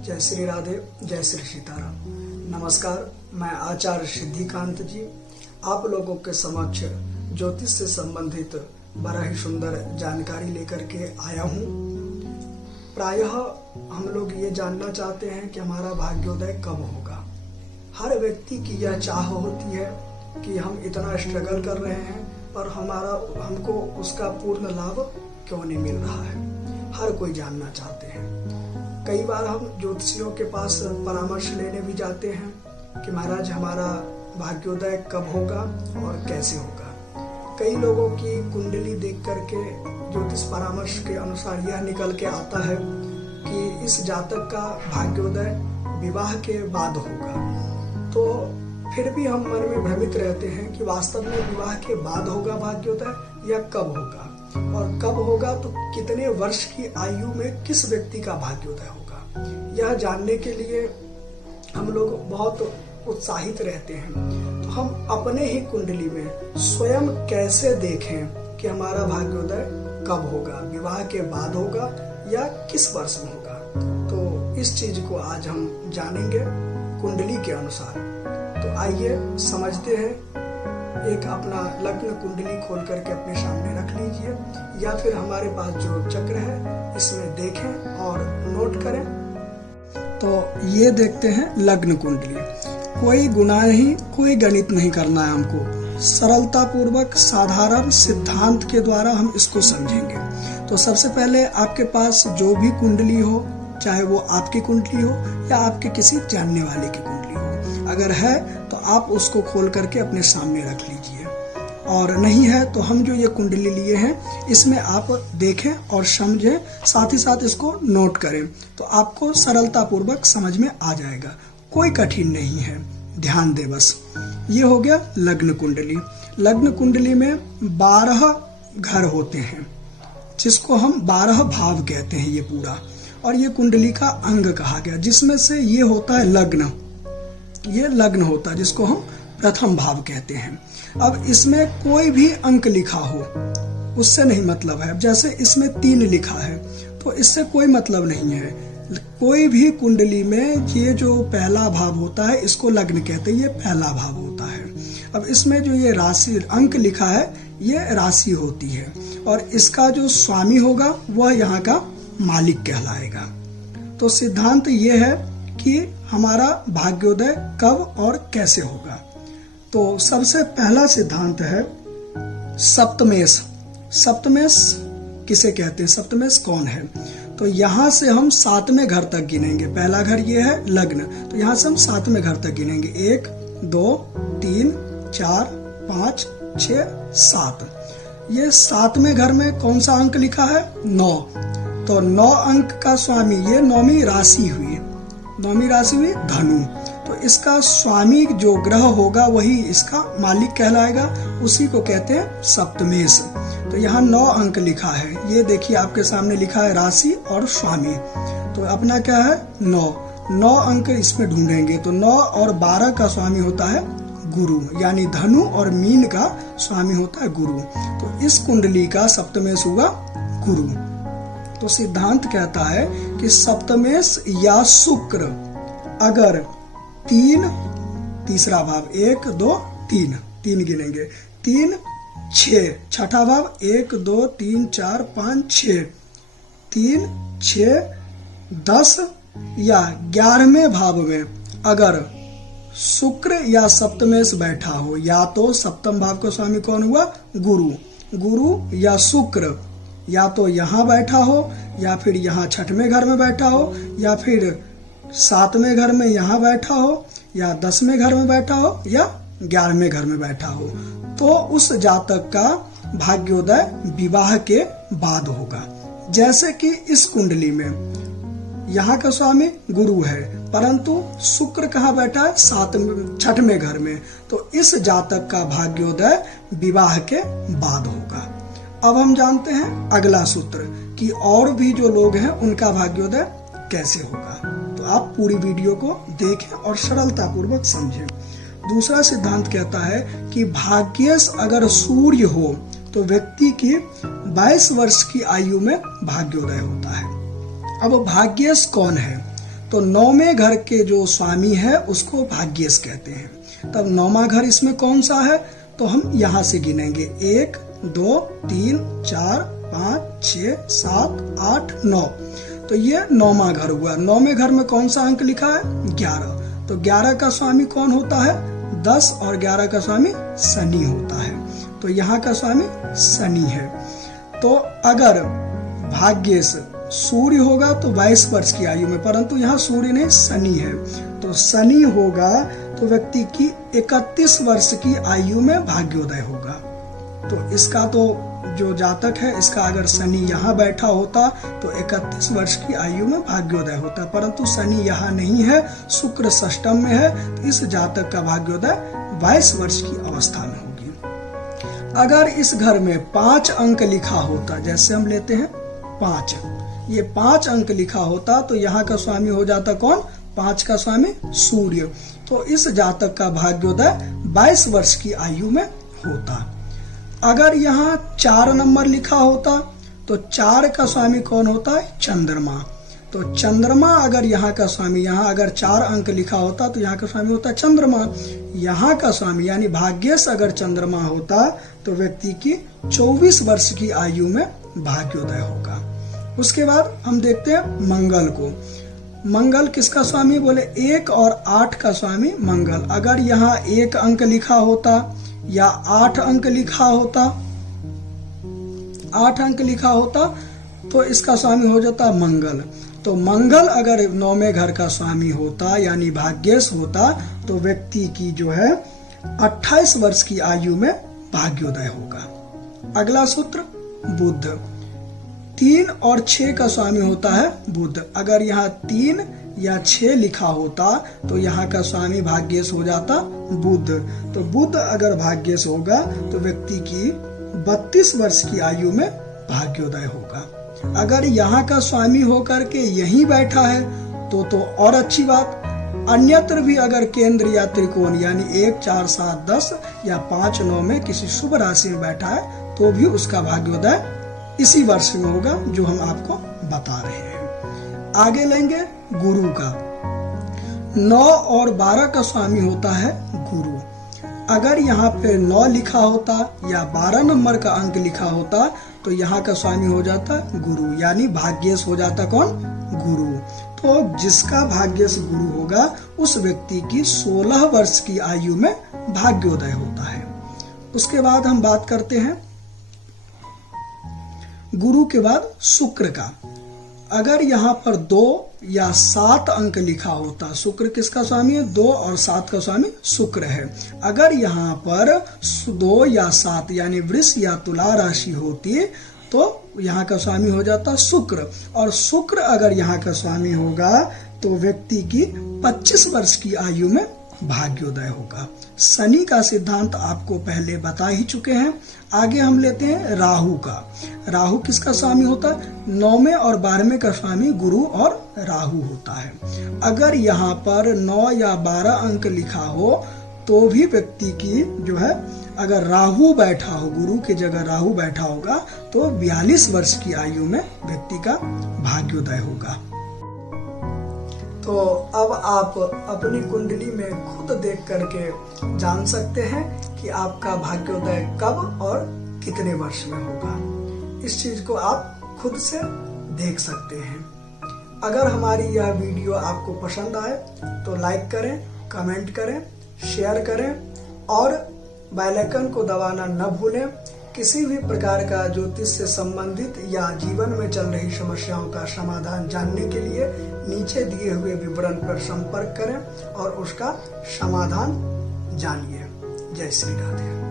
जय श्री राधे, जय श्री सीताराम। नमस्कार, मैं आचार्य सिद्धिकांत जी आप लोगों के समक्ष ज्योतिष से संबंधित बड़ा ही सुंदर जानकारी लेकर के आया हूँ। प्रायः हम लोग ये जानना चाहते हैं कि हमारा भाग्योदय कब होगा। हर व्यक्ति की यह चाह होती है कि हम इतना स्ट्रगल कर रहे हैं पर हमको उसका पूर्ण लाभ क्यों नहीं मिल रहा है। हर कोई जानना चाहते हैं। कई बार हम ज्योतिषियों के पास परामर्श लेने भी जाते हैं कि महाराज हमारा भाग्योदय कब होगा और कैसे होगा। कई लोगों की कुंडली देख करके ज्योतिष परामर्श के अनुसार यह निकल के आता है कि इस जातक का भाग्योदय विवाह के बाद होगा। तो फिर भी हम मन में भ्रमित रहते हैं कि वास्तव में विवाह के बाद होगा भाग्योदय या कब होगा, और कब होगा तो कितने वर्ष की आयु में किस व्यक्ति का भाग्योदय होगा। यह जानने के लिए हम लोग बहुत उत्साहित रहते हैं। तो हम अपने ही कुंडली में स्वयं कैसे देखें कि हमारा भाग्योदय कब होगा, विवाह के बाद होगा या किस वर्ष में होगा। तो इस चीज को आज हम जानेंगे कुंडली के अनुसार। तो आइए समझते हैं। एक अपना लग्न कुंडली खोल करके अपने सामने रख लीजिए, या फिर हमारे पास जो चक्र है इसमें देखें और नोट करें। तो ये देखते हैं लग्न कुंडली। कोई गुना नहीं, कोई गणित नहीं करना है हमको। सरलता पूर्वक साधारण सिद्धांत के द्वारा हम इसको समझेंगे। तो सबसे पहले आपके पास जो भी कुंडली हो, चाहे वो आपकी कुंडली हो या आपके किसी जानने वाले की कुंडली हो, अगर है तो आप उसको खोल करके अपने सामने रख लीजिए, और नहीं है तो हम जो ये कुंडली लिए हैं इसमें आप देखें और समझें, साथ ही साथ इसको नोट करें। तो आपको सरलता पूर्वक समझ में आ जाएगा, कोई कठिन नहीं है, ध्यान दे बस। ये हो गया लग्न कुंडली। लग्न कुंडली में 12 घर होते हैं, जिसको हम 12 भाव कहते हैं ये पूरा, और ये कुंडली का अंग कहा गया, जिसमें से ये होता है लग्न। ये लग्न होता है जिसको हम प्रथम भाव कहते हैं। अब इसमें कोई भी अंक लिखा हो उससे नहीं मतलब है। जैसे इसमें 3 लिखा है तो इससे कोई मतलब नहीं है। कोई भी कुंडली में ये जो पहला भाव होता है इसको लग्न कहते हैं, ये पहला भाव होता है। अब इसमें जो ये राशि अंक लिखा है ये राशि होती है, और इसका जो स्वामी होगा वह यहाँ का मालिक कहलाएगा। तो सिद्धांत ये है कि हमारा भाग्योदय कब और कैसे होगा। तो सबसे पहला सिद्धांत है सप्तमेश। सप्तमेश किसे कहते हैं, सप्तमेश कौन है? तो यहाँ से हम 7वें घर तक गिनेंगे। पहला घर ये है लग्न, तो यहाँ से हम 7वें घर तक गिनेंगे। 1 2 3 4 5 6 7। ये 7वें घर में कौन सा अंक लिखा है? 9। तो 9 अंक का स्वामी, ये 9वीं राशि हुई। 9वीं राशि हुई धनु। तो इसका स्वामी जो ग्रह होगा वही इसका मालिक कहलाएगा, उसी को कहते हैं सप्तमेश। तो यहाँ 9 अंक लिखा है, ये देखिए आपके सामने लिखा है राशि और स्वामी। तो अपना क्या है 9 अंक इसमें ढूंढेंगे। तो 9 और 12 का स्वामी होता है गुरु, यानी धनु और मीन का स्वामी होता है गुरु। तो इस कुंडली का सप्तमेश हुआ गुरु। तो सिद्धांत कहता है कि सप्तमेश या शुक्र अगर 3, तीसरा भाव 1 2 3 गिनेंगे, 3 6, छठा भाव 1 2 3 4 5 6, 3 6 10 या 11वें भाव में अगर शुक्र या सप्तमेश बैठा हो, या तो सप्तम भाव का स्वामी कौन हुआ? गुरु या शुक्र, या तो यहाँ बैठा हो, या फिर यहाँ 6वें घर में बैठा हो, या फिर 7वें घर में यहाँ बैठा हो, या 10वें घर में बैठा हो, या 11वें घर में बैठा हो, तो उस जातक का भाग्योदय विवाह के बाद होगा। जैसे कि इस कुंडली में यहाँ का स्वामी गुरु है, परंतु शुक्र कहाँ बैठा है? 6वें घर में। तो इस जातक का भाग्योदय विवाह के बाद होगा। अब हम जानते हैं अगला सूत्र कि और भी जो लोग हैं उनका भाग्योदय कैसे होगा। तो आप पूरी वीडियो को देखें और सरलता पूर्वक समझें। दूसरा सिद्धांत कहता है कि भाग्यश अगर सूर्य हो तो व्यक्ति की 22 वर्ष की आयु में भाग्योदय होता है। अब भाग्यश कौन है? तो 9वें घर के जो स्वामी है उसको भाग्येश कहते हैं। तब 9वां घर इसमें कौन सा है, तो हम यहाँ से गिनेंगे 1 2 3 4 5 6 7 8 9। तो ये 9वां घर हुआ। 9वें घर में कौन सा अंक लिखा है, 11। तो 11 का स्वामी कौन होता है, 10, और 11 का स्वामी शनि होता है। तो यहाँ का स्वामी शनि है। तो अगर भाग्येश सूर्य होगा तो 22 वर्ष की आयु में, परंतु यहाँ सूर्य नहीं शनि है, तो शनि होगा तो व्यक्ति की 31 वर्ष की आयु में भाग्योदय होगा। तो इसका तो जो जातक है इसका अगर शनि यहाँ बैठा होता तो 31 वर्ष की आयु में भाग्योदय होता, परंतु शनि यहाँ नहीं है, शुक्र षष्टम में है, तो इस जातक का भाग्योदय 22 वर्ष की अवस्था में होगी। अगर इस घर में 5 अंक लिखा होता, जैसे हम लेते हैं 5, ये 5 अंक लिखा होता तो यहाँ का स्वामी हो जाता कौन, 5 का स्वामी सूर्य। तो इस जातक का भाग्योदय 22 वर्ष की आयु में होता। अगर यहाँ 4 नंबर लिखा होता तो 4 का स्वामी कौन होता है, चंद्रमा। तो चंद्रमा अगर यहाँ का स्वामी, यहाँ अगर 4 अंक लिखा होता तो यहाँ का स्वामी होता है चंद्रमा। यहाँ का स्वामी यानी भाग्येश अगर चंद्रमा होता तो व्यक्ति की 24 वर्ष की आयु में भाग्योदय होगा। उसके बाद हम देखते हैं मंगल को। मंगल किसका स्वामी, बोले 1 और 8 का स्वामी मंगल। अगर यहाँ 1 अंक लिखा होता या 8 अंक लिखा होता, 8 अंक लिखा होता तो इसका स्वामी हो जाता मंगल। तो मंगल अगर 9वें घर का स्वामी होता यानी भाग्येश होता तो व्यक्ति की जो है 28 वर्ष की आयु में भाग्योदय होगा। अगला सूत्र बुध। 3 और 6 का स्वामी होता है बुध। अगर यहाँ 3 या 6 लिखा होता तो यहाँ का स्वामी भाग्येश हो जाता बुध। तो बुध अगर भाग्येश होगा तो व्यक्ति की 32 वर्ष की आयु में भाग्योदय होगा। अगर यहाँ का स्वामी होकर के यहीं बैठा है तो और अच्छी बात। अन्यत्र भी अगर केंद्र या त्रिकोण यानी 1 4 7 10 या 5 9 में किसी शुभ राशि में बैठा है तो भी उसका भाग्योदय इसी वर्ष में होगा जो हम आपको बता रहे हैं। आगे लेंगे गुरु का। 9 और 12 का स्वामी होता है गुरु। अगर यहाँ पे 9 लिखा होता या 12 नंबर का अंक लिखा होता तो यहाँ का स्वामी हो जाता गुरु, यानी भाग्येश हो जाता कौन, गुरु। तो जिसका भाग्येश गुरु होगा उस व्यक्ति की 16 वर्ष की आयु में भाग्योदय होता है। उसके बाद हम बात करते हैं गुरु के बाद शुक्र का। अगर यहाँ पर 2 या 7 अंक लिखा होता, शुक्र किसका स्वामी है, 2 और 7 का स्वामी शुक्र है। अगर यहाँ पर 2 या 7 यानी वृष या तुला राशि होती तो यहाँ का स्वामी हो जाता शुक्र, और शुक्र अगर यहाँ का स्वामी होगा तो व्यक्ति की 25 वर्ष की आयु में भाग्योदय होगा। शनि का सिद्धांत आपको पहले बता ही चुके हैं। आगे हम लेते हैं राहु का। राहु किसका स्वामी होता है, 9वें और 12वें का स्वामी गुरु और राहु होता है। अगर यहाँ पर 9 या 12 अंक लिखा हो तो भी व्यक्ति की जो है, अगर राहु बैठा हो, गुरु की जगह राहु बैठा होगा तो 42 वर्ष की आयु में व्यक्ति का भाग्योदय होगा। तो अब आप अपनी कुंडली में खुद देख करके जान सकते हैं कि आपका भाग्योदय कब और कितने वर्ष में होगा। इस चीज को आप खुद से देख सकते हैं। अगर हमारी यह वीडियो आपको पसंद आए तो लाइक करें, कमेंट करें, शेयर करें और बेल आइकन को दबाना न भूलें। किसी भी प्रकार का ज्योतिष से संबंधित या जीवन में चल रही समस्याओं का समाधान जानने के लिए नीचे दिए हुए विवरण पर संपर्क करें और उसका समाधान जानिए। जय श्री राधे।